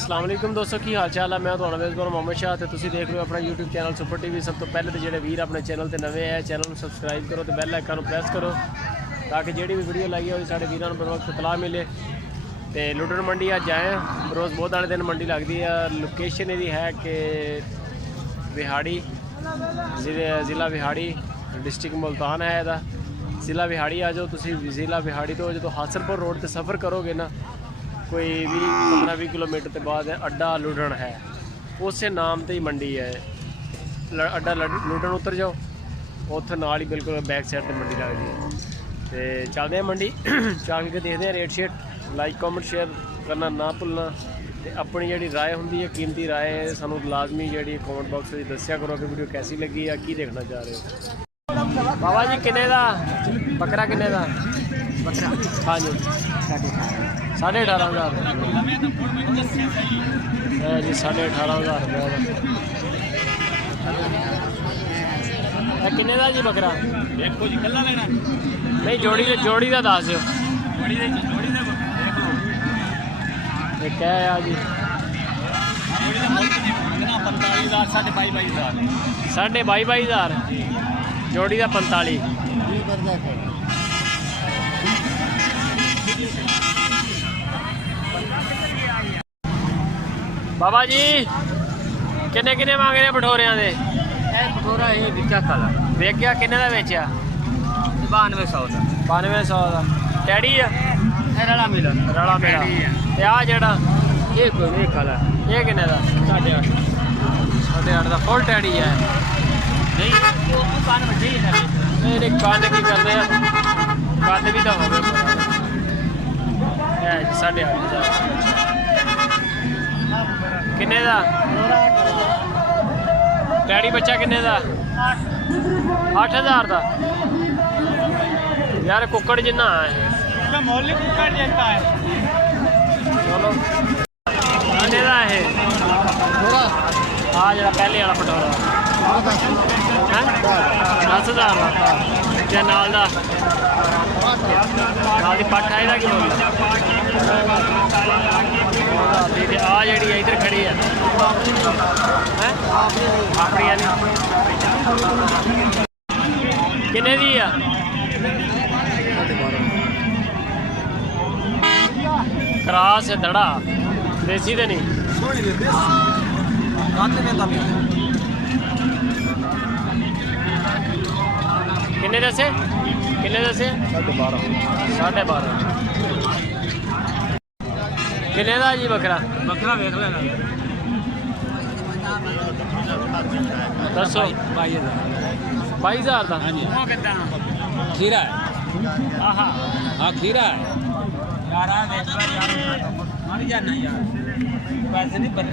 अस्सलाम वालेकुम दोस्तों की हाल चाल है। मैं तो मेज़बान मोहम्मद शाह तो तुम देख रहे हो अपना यूट्यूब चैनल सुपर टीवी। सब तो पहले तो जो वीर अपने चैनल से नवे है चैनल को सबसक्राइब करो तो बैल आइकन प्रेस करो ताकि जी भी वीडियो लाई है साढ़े वीरों बर वक्त इतला मिले। तो लुडन मंडी अज आए रोज़ बहुत वाले दिन मंडी लगती है। लोकेशन ये है कि विहाड़ी ज़िला विहाड़ी डिस्ट्रिक्ट मुल्तान है। यदा ज़िला विहाड़ी आ जाओ तुम। ज़िला विहाड़ी तो जो हासलपुर रोड पर सफ़र करोगे ना कोई भी 15-20 किलोमीटर के बाद अड्डा लुडन है। उस नाम से ही मंडी है। अड्डा लुडन उतर जाओ उत्थे नाल ही बिल्कुल बैक साइड पर मंडी लगती है। तो चलते हैं मंडी चल के देखते हैं रेट शेट। लाइक कमेंट शेयर करना ना भुलना। तो अपनी जी राय होंगी है कीमती राय सानू लाजमी जी कमेंट बॉक्स में दसिया करो कि वीडियो कैसी लगी या की देखना चाह रहे हो। बाबा जी किन्ने दा बकरा किन्ने दा बकरा? हाँ जी 18,500 जी 18,500 रुपये किन्ने दा जी बकरा? देखो जी कल्ला लेना नहीं जोड़ी का दस दो। क्या है जी 22,500 जोड़ी का 45। बाबा जी किन्ने किन्ने मांग रहे भठोरिया के? भठोरा ये बिका काला वेच गया किन्ने का बेचा? 9200 का 9200 का टैडी है रला मिला ते आ जेड़ा ये कोई नहीं काला ये किन्ने का? 8.5 का फुल टैडी है। नहीं वो कान में जी है नहीं कान की करते हैं कद भी तो हो गए 8.5 किन्ने का? डैडी बच्चा किन्ने का? 8,000 का यार कुकड़ जिन्ना है मोहल्ले कुकड़ जैसा है। चलो किन्ने का है? हाँ जरा पहले वाला पटोरा 10,000 का नाल की पट्ठ है कि आ जी इधर खड़ी है अपनी किन्ने दी है? क्रास है दड़ा देसी तो नहीं किन्ने दसे 12.5 किन्ने का जी बकरा? बकरा देख लेना दसो 22,000 का। हाँ जी खीरा है हाँ खीरा है यार मर जाना यार पैसे नहीं बन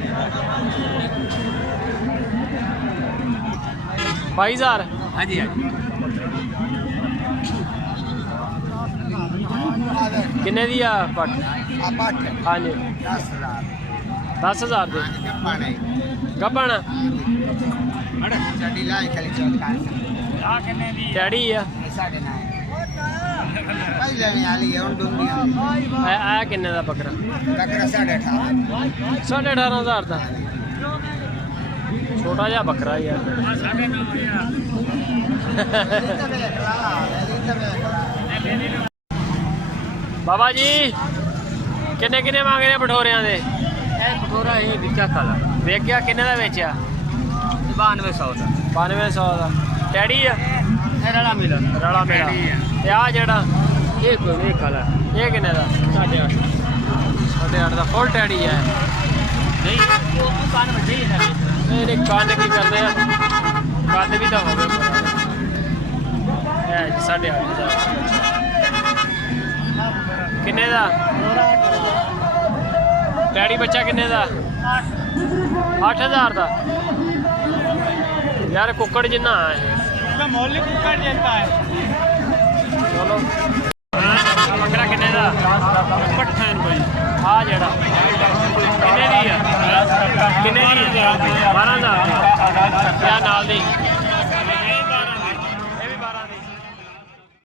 22,000 हाँ जी किन्ने दी आ पट? हाँ जी 10,000 गब्बन डैडी है आया किन्ने का बकरा? 18,500 का छोटा जहा बकरा ही है। बाबा जी किन्ने किन्ने मांग रहे भठोरिया के? भठोरा ये बिका काला वेच गया किन्ने का बेचा? 9200 का 9200 का टैडी है रला मिला ते आ जेड़ा ये कोई नहीं काला ये किन्ने का? 8.5 का फुल टैडी है। नहीं वो कान में जी है नहीं कान की करते हैं कद भी तो हो गए 8.5 किन्ने का? डैडी बच्चा किन्ने का? 8,000 का यार कुकड़ जिन्ना है मोहल्ले कुकड़ जैसा है। चलो बकरा किन्ने का? 98 हाँ जड़ा किन्ने दी है? 12,000 क्या नाल दी